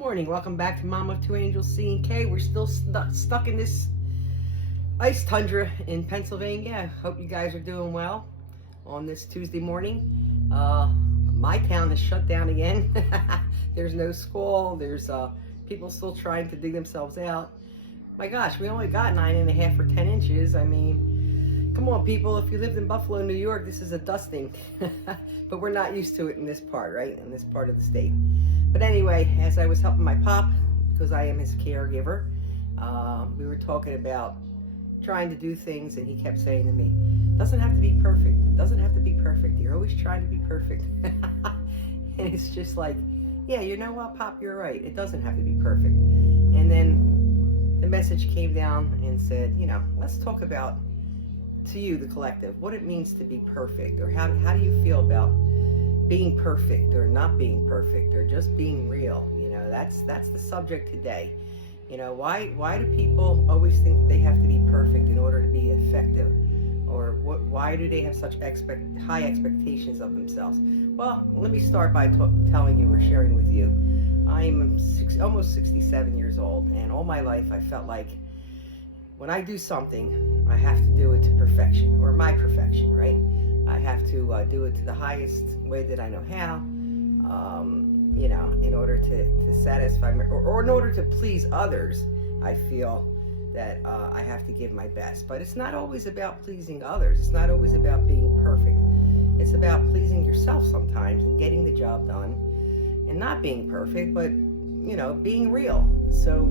morning. Welcome back to Mom of Two Angels C&K. We're still stuck in this ice tundra in Pennsylvania. Hope you guys are doing well on this Tuesday morning. My town is shut down again. There's no school. There's people still trying to dig themselves out. My gosh, we only got 9.5 or 10 inches. I mean, come on, people. If you lived in Buffalo, New York, this is a dusting. But we're not used to it in this part, right? In this part of the state. But anyway, as I was helping my pop, because I am his caregiver, we were talking about trying to do things, and he kept saying to me, doesn't have to be perfect. It doesn't have to be perfect. You're always trying to be perfect. And it's just like, yeah, you know what, Pop, you're right. It doesn't have to be perfect. And then the message came down and said, you know, let's talk about, to you, the collective, what it means to be perfect, or how do you feel about being perfect or not being perfect or just being real. You know, that's the subject today. You know, why do people always think they have to be perfect in order to be effective? Or why do they have such high expectations of themselves? Well, let me start by telling you or sharing with you. I'm almost 67 years old, and all my life I felt like when I do something, I have to do it to perfection, or my perfection, right? I have to do it to the highest way that I know how, you know, in order to satisfy me, or in order to please others. I feel that I have to give my best. But it's not always about pleasing others. It's not always about being perfect. It's about pleasing yourself sometimes and getting the job done and not being perfect, but, you know, being real. So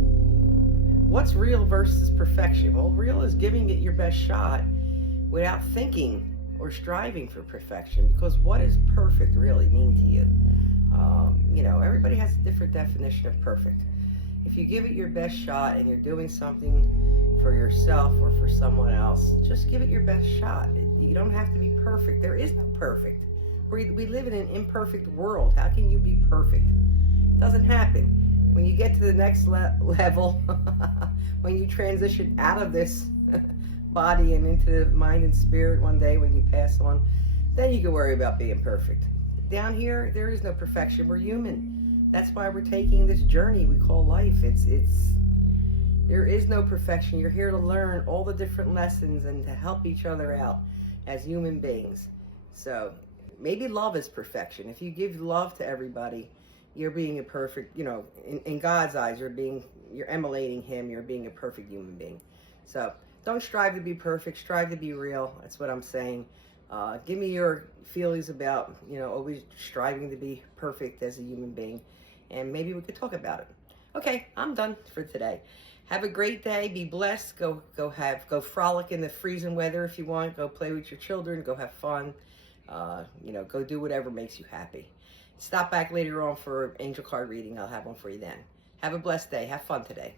what's real versus perfection? Well, real is giving it your best shot without thinking or striving for perfection, because what does perfect really mean to you? You know, everybody has a different definition of perfect. If you give it your best shot and you're doing something for yourself or for someone else, just give it your best shot. You don't have to be perfect. There is no perfect. We live in an imperfect world. How can you be perfect? It doesn't happen. When you get to the next level, when you transition out of this body and into the mind and spirit one day when you pass on, then you can worry about being perfect. Down here, there is no perfection. We're human. That's why we're taking this journey we call life. There is no perfection. You're here to learn all the different lessons and to help each other out as human beings. So maybe love is perfection. If you give love to everybody, you're being a perfect, you know, in God's eyes, you're emulating him. You're being a perfect human being. So don't strive to be perfect. Strive to be real. That's what I'm saying. Give me your feelings about, you know, always striving to be perfect as a human being, and maybe we could talk about it. Okay, I'm done for today. Have a great day. Be blessed. Go frolic in the freezing weather if you want. Go play with your children. Go have fun. You know, go do whatever makes you happy. Stop back later on for angel card reading. I'll have one for you then. Have a blessed day. Have fun today.